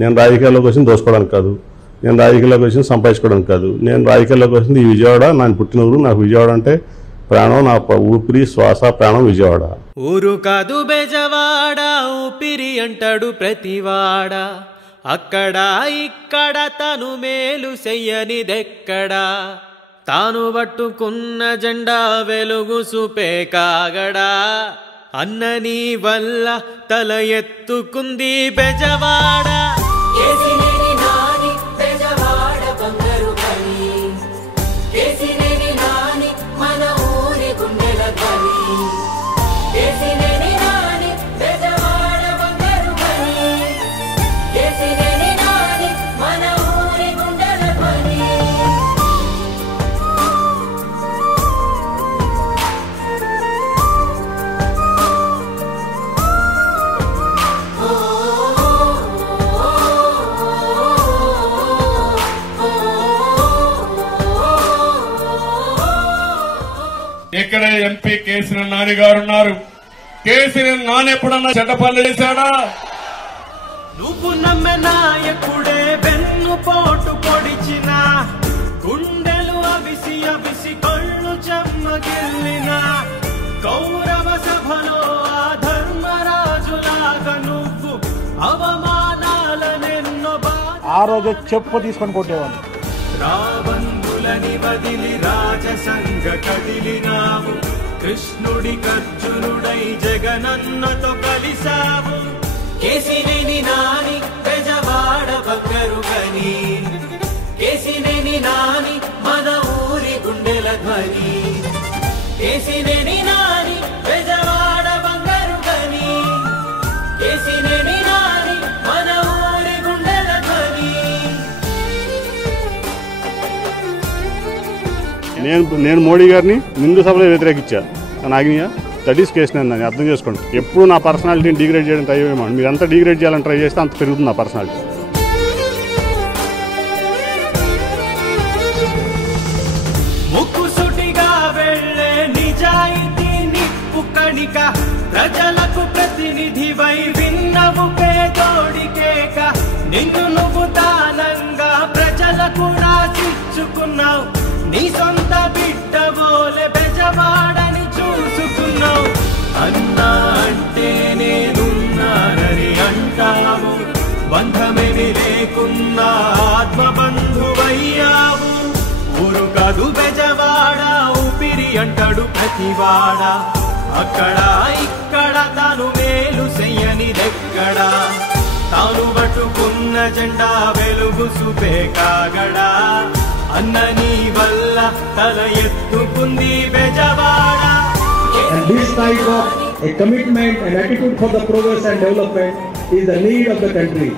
నేను రాజకీయాల్లోకి వచ్చింది దోసుకోవడానికి కాదు, నేను రాజకీయాల్లోకి వచ్చింది సంపాదించుకోవడానికి కాదు. నేను రాజకీయాల్లోకి వచ్చింది ఈ విజయవాడ, నాకు పుట్టిన ఊరు. నాకు విజయవాడ అంటే ప్రాణం, నా ఊపిరి శ్వాస ప్రాణం విజయవాడ. ఊరు కాదు బెజవాడ, ఊపిరి అంటాడు ప్రతివాడ. అక్కడ ఇక్కడ తను మేలు చెయ్యనిదెక్కడా, తాను పట్టుకున్న జెండా వెలుగు చూపే కాగడా. అన్నని వల్ల తల ఎత్తుకుంది బెజవాడ. ఇక్కడ ఎంపీ కేసీఆర్ నాని గారు ఉన్నారు. కేసీఆర్ నాని ఎప్పుడన్నా చెడ్డ పనులు చేశాడా? నువ్వు నమ్మె నాయకుడే వెన్ను పోటు పొడిచిన, గుండెలు అవిసి అవిసి కళ్ళు చెమ్మగిల్లిన, కౌరవ సభలో ఆ ధర్మరాజులాగా నువ్వు అవమానాలనెన్నో ఆ రోజు చెప్పు తీసుకొని కొట్టేవాళ్ళు. రాబందులని వదిలి రాజసంగ కదిలినావు, కృష్ణుడి కర్జునుడై జగనన్నతో కలిసావు. కేసినేని నాని బెజవాడ బంగారు గని, కేసినేని నాని మన ఊరి గుండెల ధ్వని. కేసినేని నాని బెజవాడ బంగారు గని, కేసినేని నాని మన ఊరి గుండెల ధ్వని. నేను మోడీ గారిని నిండు సభలో వ్యతిరేకించాను. నాగినియా దట్ ఈస్ కేసు. నేను అర్థం చేసుకోండి. ఎప్పుడు నా పర్సనాలిటీని డిగ్రేడ్ చేయడం ట్రై చేయమండి. మీరు ఎంత డిగ్రేడ్ చేయాలని ట్రై చేస్తే అంత పెరుగుతుంది నా పర్సనాలిటీ. ముక్కుసుటిగా వెళ్ళే నిజాయితీ నిప్పు కణిక, ప్రజలకు ప్రతినిధివై విన్నవు పేదోడికేక. నిన్ను నువ్వు దానంగా ప్రజలకు రాసిచ్చుకున్నావు, నీ సొంత బిడ్డవోలే బెజవాడని చూసుకున్నావు. అన్నా అంటే నేనున్నానని అంటావు, బంధమేమి లేకున్నా ఆత్మబంధువయ్యావు. ఊరు కాదు బెజవాడ, ఊపిరి అంటాడు ప్రతివాడ. అక్కడ ఇక్కడ తాను మేలు చెయ్యనిదెక్కడా, తాను పట్టుకున్న జెండా వెలుగు చూపే కాగడా. అన్నని వల్ల తల ఎత్తుకుంది Bezawada. And this type of a commitment and attitude for the progress and development is the need of the country.